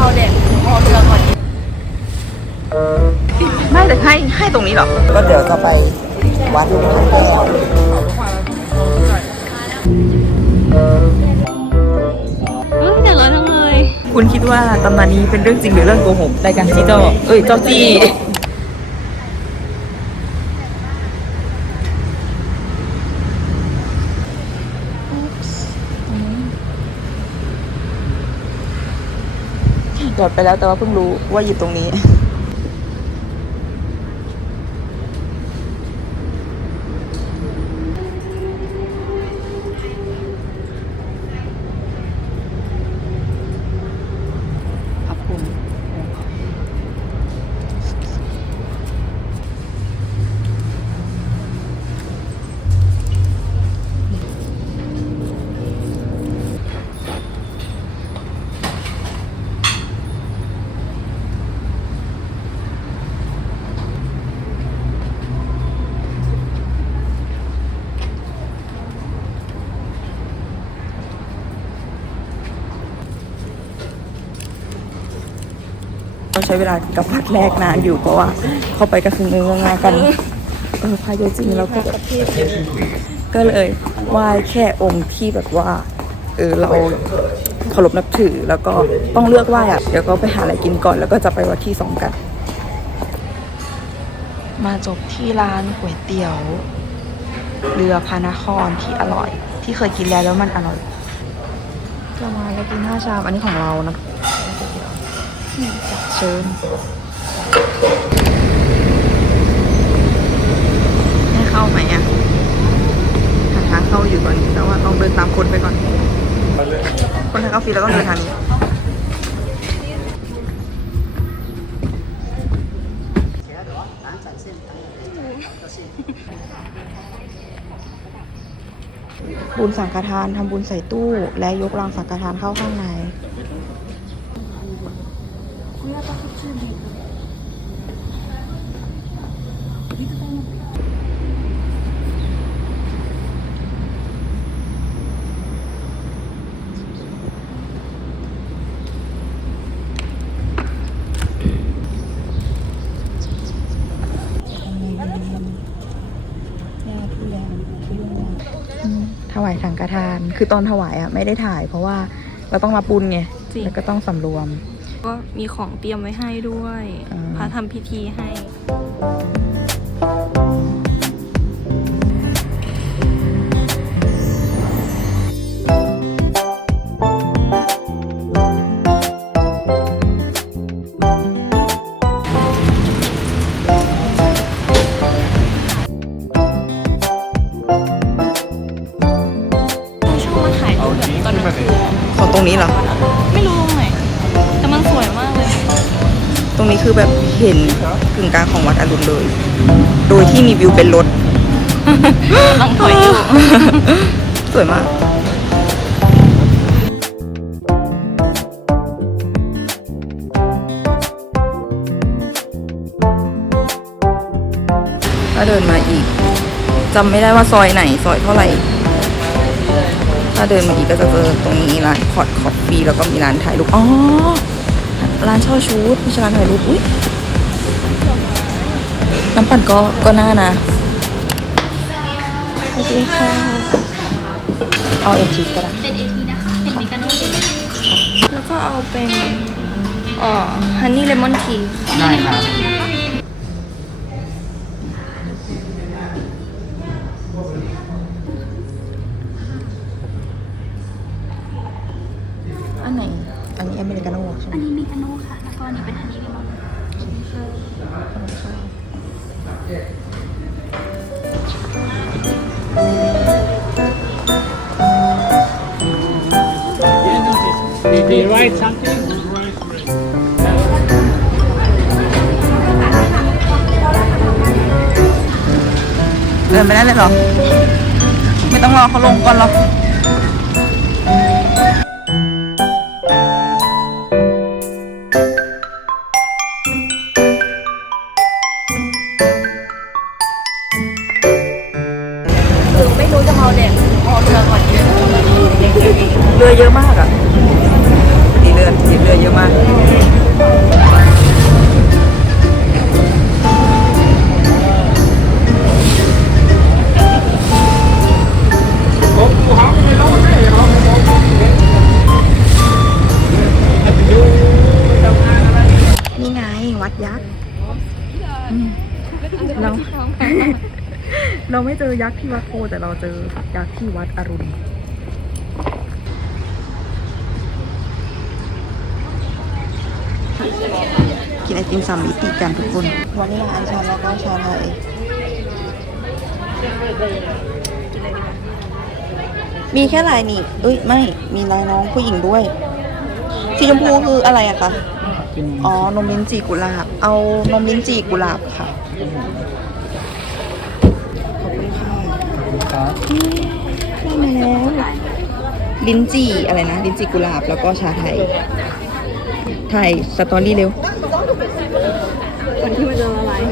เมาเด็กพอเรือก่อนไม่แต่ให้ให้ตรงนี้เหรอ ก็เดี๋ยวจะไปวัดพระแก้วเฮ้ยแต่ร้อนจังเลย คุณคิดว่าตำนานนี้เป็นเรื่องจริงหรือเรื่องโกหกรายการจีโจ้เอ้ย เจ้าจี้ ดไปแล้วแต่ว่าเพิ่งรู้ว่าหยิบตรงนี้ ใช้เวลากับพัดแรกนานอยู่เพราะว่า เข้าไปก็คือเงื้องากันเออพายจริงๆแล้วก็แบบก็เลยไหว้แค่องค์ที่แบบว่าเออเราเคารพนับถือแล้วก็ต้องเลือกไหว้อะเดี๋ยวก็ไปหาอะไรกินก่อน แล้วก็จะไปวัดที่สองกัน มาจบที่ร้านก๋วยเตี๋ยว เรือพานครที่อร่อย ที่เคยกินแล้วแล้วมันอร่อยจะมาแล้วกินห้าชามอันนี้ของเรานะ เชิญให้เข้าไหมอะหาทางเข้าอยู่ก่อนแต่ว่าต้องเดินตามคนไปก่อน คนทางเข้าฟรีแล้วต้องเดินทางนี้บุญสังฆทานทำบุญใส่ตู้ และยกรางสังฆทานเข้าข้างใน ถวายสังฆทาน คือตอนถวายอะไม่ได้ถ่าย เพราะว่าเราต้องรับบุญไงจริงแล้วก็ต้องสำรวม ก็มีของเตรียมไว้ให้ด้วยอ่าพระทำพิธีให้ เห็นกึ่งกลางของวัดอรุณเลย โดยที่มีวิวเป็นรถลังถอยอยู่สวยมากถ้าเดินมาอีกจำไม่ได้ว่าซอยไหน ซอยเท่าไหร่ ถ้าเดินมาอีกก็จะเจอตรงนี้ร้านพอร์ตคอฟฟี่แล้วก็มีร้านถ่ายรูปอ๋อร้านเช่าชุดไม่ใช่ร้านถ่ายรูปอุ้ย น้ำปั่นก็ก็น่านะสวัสดีค่ะ เอาเอ็นชีสก็ได้เป็นเอทีนะคะ เป็นเมกาโน่แล้วก็เอาเป็นเอ่อฮันนี่เลมอนทีได้ครับ Did you write something? Write, write. เดินไปได้เลยเหรอ ไม่ต้องรอเขาลงก่อนหรอกไม่รู้จะเมาเด็กพอเรือก่อนเรือเยอะมากอะือเยอะมากนี่ไงวัดยักษ์เรา เราไม่เจอยักษ์ที่วัดโพแต่เราเจอยักษ์ที่วัดอรุณ กินไอติมสามมิติกันทุกคนวันนี้มาอันชันแล้วก็ชาไทยมีแค่ลายนี่เอ้ยไม่ มีลายน้องผู้หญิงด้วย สีชมพูคืออะไรอะคะ อ๋อ นมลิ้นจี่กุหลาบ เอานมลิ้นจี่กุหลาบค่ะ ขอบคุณค่ะได้มาแล้ว ลิ้นจี่อะไรนะ ลิ้นจี่กุหลาบแล้วก็ชาไทย ถ่ายสตอรี่เร็ว ก่อนที่มันจะละลาย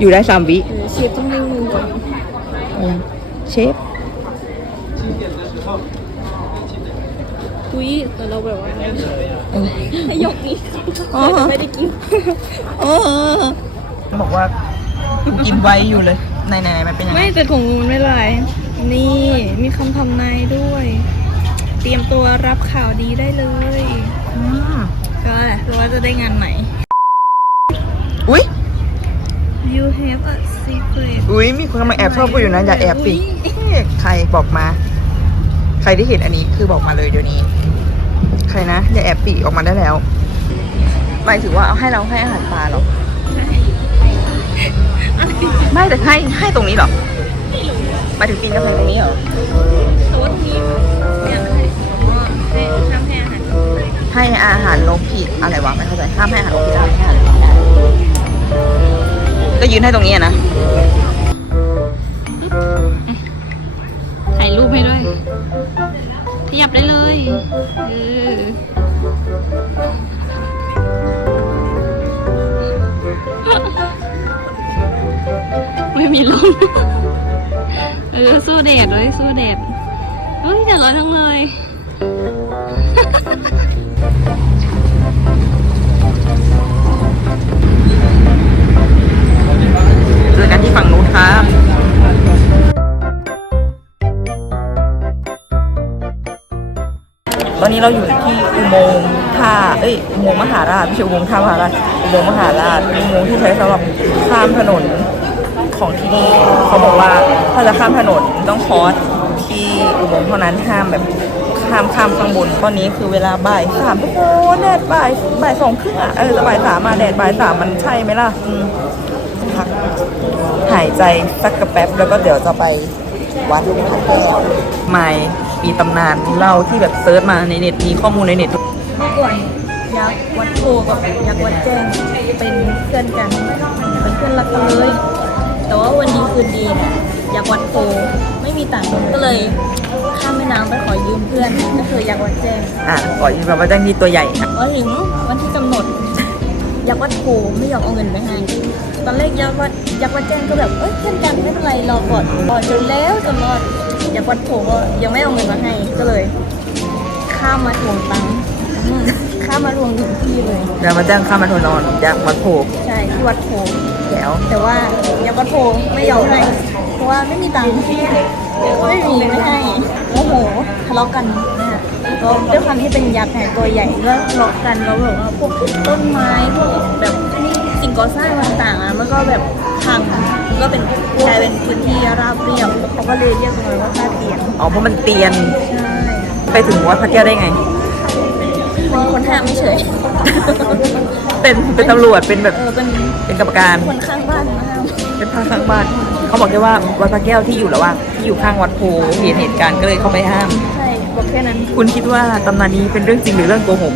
อยู่ได้สามวิเชฟต้องนิ่งมือก่อนเอายังเชฟ อุ้ยแต่เราแบบว่าเออให้ยกนี้อ๋อ ไม่ได้กินเออบอกว่ากินไว้อยู่เลยไหนไหนๆมันเป็นยังไงไม่แต่ของงูมันไม่ละลายนี่มีคำทำนายด้วย เตรียมตัวรับข่าวดีได้เลยอืม ก็รู้ว่าจะได้งานใหม่ อุ้ย You have a secret อุ้ยมีคนมาแอบชอบกูอยู่นะ อย่าแอบสิใครบอกมา ใครที่เห็นอันนี้คือบอกมาเลยเดี๋ยวนี้ ใครนะ อย่าแอบปีออกมาได้แล้วหมายถึงว่าเอาให้เราให้อาหารปลาเหรอไม่แต่ให้ให้ตรงนี้เหรอหมายถึงปีนกำแพงตรงนี้เหรอแต่ว่าทีมเนี่ ให้อาหารนกผิดอะไรวะไม่เข้าใจห้ามให้อาหารนกผิดห้ามให้อาหารก็ยืนให้ตรงนี้นะถ่ายรูปให้ด้วย ขยับได้เลยเออไม่มีลมเออ สู้แดดเลย สู้แดดเฮ้ยแดดร้อนทั้งเลย อนนี้เราอยู่ที่อุโมงค์ท่าเอ้ยอุโมงค์มหาราชไม่ใช่อุโมงค์ท่ามหาราชอุโมงค์มหาราชอุโมงค์ที่ใช้สำหรับข้ามถนนของที่นี่เขาบอกว่าถ้าจะข้ามถนนต้องคอสที่อุโมงค์เท่านั้นห้ามแบบข้ามข้ามข้างบนตอนนี้คือเวลาบ่ายสามทุกคนแดดบ่ายบ่ายสองครึ่งอะเออจะบ่ายสามมาแดดบ่ายสามมันใช่ไหมล่ะอืมพักหายใจสักกระแป๊บแล้วก็เดี๋ยวจะไปวัดพระแก้วไม่ มีตำนานเล่าที่แบบเซิร์ชมาในเน็ตมีข้อมูลในเน็ตเมื่อก่อนยักษ์วัดโพกับยักษ์วัดแจ้งเป็นเพื่อนกันเป็นเพื่อนรักกันเลย แต่ว่าวันดีคืนดีเนี่ยยักษ์วัดโพไม่มีตังค์ก็เลยข้ามแม่น้ำไปขอยืมเพื่อนก็คือยักษ์วัดแจ้งอะขอยืนยันว่าแจ้งที่ตัวใหญ่ค่ะพอถึงวันที่กำหนดยักษ์วัดโพไม่ยอมเอาเงินไปให้ตอนแรกยักษ์วัดยักษ์วัดแจ้งก็แบบเอ้ยเพื่อนกันไม่เป็นไรรอก่อนรอจนแล้วจนรอด ยักษ์วัดโพก็ยังไม่เอาเงินมาให้ก็เลย ข้ามมาทวงตังค์อืมข้ามมาทวงถึงที่เลย เดี๋ยวมาแจ้งข้ามมาโทนอนจากวัดโพใช่ที่วัดโพแล้วแต่ว่ายักษ์วัดโพไม่ยอมให้เพราะว่าไม่มีตังค์ก็ไม่มีไม่ให้โอ้โหทะเลาะกันนะคะแล้วด้วยความที่เป็นยักษ์ไงตัวใหญ่ก็ทะเลาะกันแล้วแบบว่าพวกต้นไม้พวกแบบสิ่งก่อสร้างต่างๆอะมันก็แบบ พังก็เป็นกลายเป็นพื้นที่ราบเรียบเขาก็เลยเรียกตรงนั้นว่าท่าเตียนอ๋อเพราะมันเตียนใช่ไปถึงวัดพระแก้วได้ไงเป็นคนห้ามไม่เฉยเป็นเป็นตำรวจเป็นแบบเออเป็นเป็นกรรมการคนข้างบ้านมาห้ามเป็นพระข้างบ้านเขาบอกได้ว่าวัดพระแก้วที่อยู่ระหว่างที่อยู่ข้างวัดโพเห็นเหตุการณ์ก็เลยเข้าไปห้ามใช่บอกแค่นั้นคุณคิดว่าตำนานนี้เป็นเรื่องจริงหรือเรื่องโกหก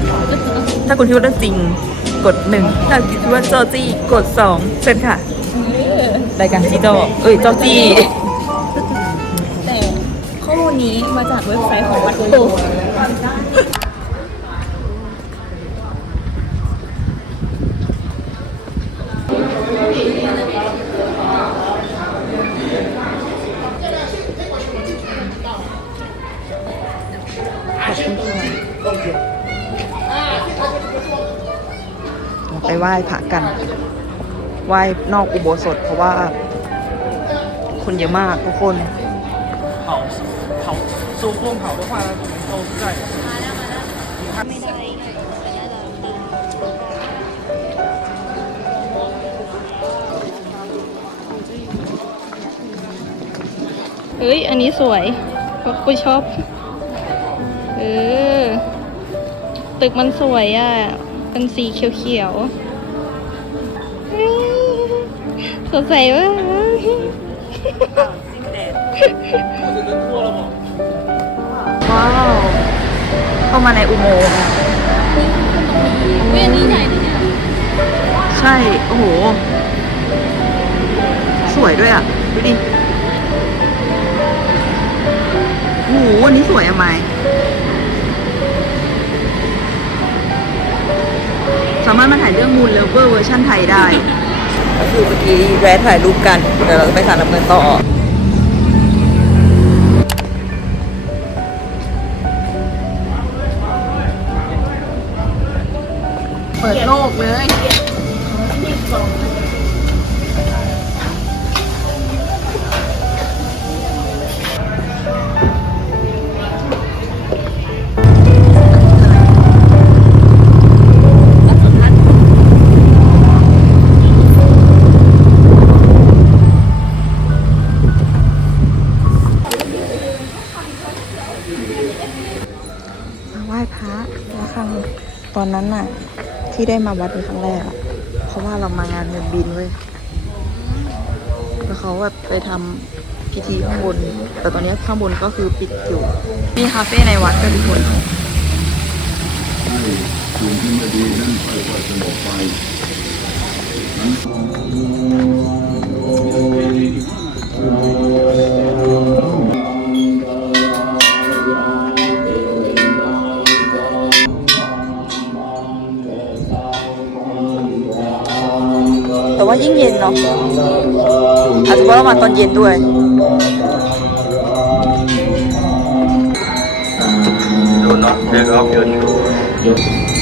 ถ้าคุณคิดว่าเรื่องจริงกดหนึ่งถ้าคิดว่าเจ้าจี้กดสองเชิญค่ะ รายการจีโจ้เอ้ยเจ้าจี้แต่ข้อมูลนี้มาจากเว็บไซต์ของวัดโพไปไหว้พระกัน ไหว้นอกอุโบสถ เพราะว่า คนเยอะมากทุกคนเผาเผาซูพวงเผาด้วยความเอาใจเฮ้ย อันนี้สวยกูชอบ เออ ตึกมันสวยอะ่ะ เป็นสีเขียวๆ สดใสเว่ะว้าว เข้ามาในอุโมงค์เว้ยนี่ใหญ่นะเนี่ยใช่ โอ้โห สวยด้วยอะ ดูดิ โอ้โหอันนี้สวยอะไมสามารถมาถ่ายเรื่องมูลเลเวอร์เวอร์ชันไทยได้ ก็คือเมื่อกี้แวะถ่ายรูปกันเดี๋ยวเราจะไปสารดำเนินต่อเปิดโลกเลย ที่ได้มาวัดเป็นครั้งแรกอะเพราะว่าเรามางานเงินบินเว้ยแล้วเขาแบบไปทำพิธีข้างบน แต่ตอนนี้ข้างบนก็คือปิดอยู่มีคาเฟ่ในวัดก็ทุกคนแต่มที่ไม่ดีนั่นไปว่าสงบไป มาตอนเย็นด้วย Do not take off your shoes.